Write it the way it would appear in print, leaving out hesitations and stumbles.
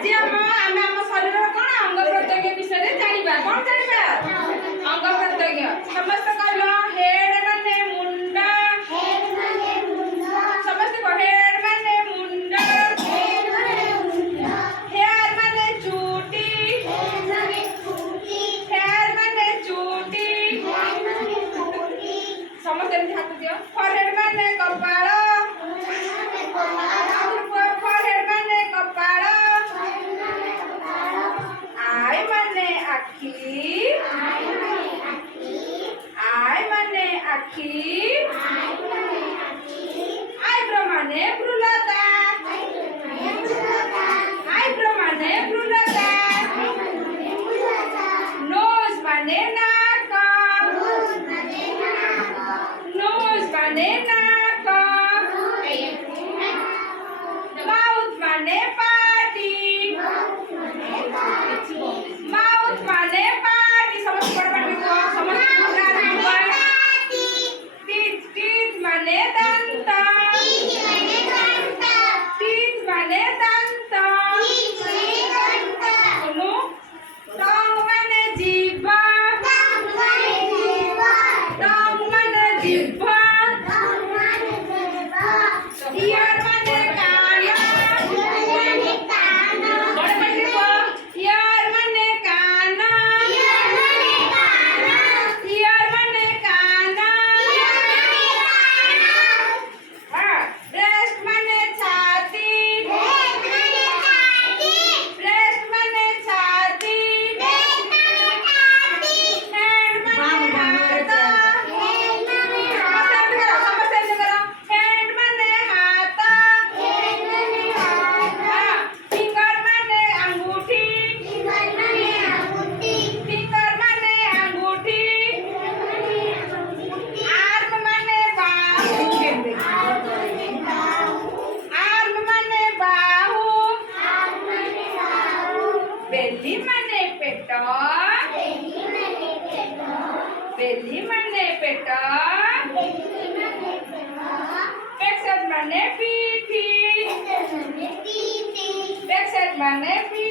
ଆଜି ଆମେ ଆମ ଶରୀରର କ'ଣ ଅଙ୍ଗ ପ୍ରତ୍ୟଙ୍ଗ ବିଷୟରେ ଜାଣିବା। କ'ଣ ଜାଣିବା? ଅଙ୍ଗ ପ୍ରତ୍ୟଙ୍ଗ। ସମସ୍ତେ କହିଲ ହେଡ୍ ମାନେ ମୁଣ୍ଡ। ସମସ୍ତେ କହ ହେଡ୍ ମାନେ ମୁଣ୍ଡ। ହେୟାର ମାନେ ଚୁଟି। ହେୟାର ମାନେ ଚୁଟି। ସମସ୍ତେ ଏମିତି ହାତ ଦିଅ। ଫरहेଡ୍ ମାନେ କପାଳ। ଫरहेଡ୍ ମାନେ କପାଳ। ଆଇ ମାନେ ଆଖି। ଆଇ ମାନେ ଆଖି। ଆଇବ୍ରୋ ମାନେ ଭ୍ରୁଲତା। ଆଇବ୍ରୋ ମାନେ ଭ୍ରୁଲତା। ନୋଜ୍ ମାନେ ନାକ। ନୋଜ୍ ମାନେ ନାକ। ମାଉଥ୍ ମାନେ ପାଟି। ମାଉଥ୍ ମାନେ ପାଟି। ସମସ୍ତେ ବଡ଼ ପାଟି କୁହ। ସମସ୍ତେ ଟିଥ୍ ମାନେ ଦାନ୍ତ। ଟିଥ୍ ମାନେ ଦାନ୍ତ। ଟଙ୍ଗ ମାନେ ଜିଭ। ଟଙ୍ଗ ମାନେ ଜିଭ। ଇୟର୍ ମାନେ କାନ। ବଡ଼ ପାଟି କୁହ। ଇୟର୍ ମାନେ କାନ। ଇୟର୍ ମାନେ କାନ। ବ୍ରେଷ୍ଟ ମାନେ ଛାତି। ବ୍ରେଷ୍ଟ ମାନେ ଛାତି। ହେଡ୍ ମାନେ ହାତ। ସମସ୍ତେ ଏମିତି କର। ହେଡ୍ ମାନେ ହାତ। ଫିଙ୍ଗର ମାନେ ଆଙ୍ଗୁଠି। ଫିଙ୍ଗର ମାନେ ଆଙ୍ଗୁଠି। ଆର୍ମ ମାନେ ବାହୁ। ଆର୍ମ ମାନେ ବାହୁ। ବେଲି ମାନେ ପେଟ। ବେଲି ମାନେ ପେଟ। ବ୍ୟାକ୍ ସାଇଡ୍ ମାନେ ପିଠି। ବ୍ୟାକ୍ ସାଇଡ୍ ମାନେ ପିଠି।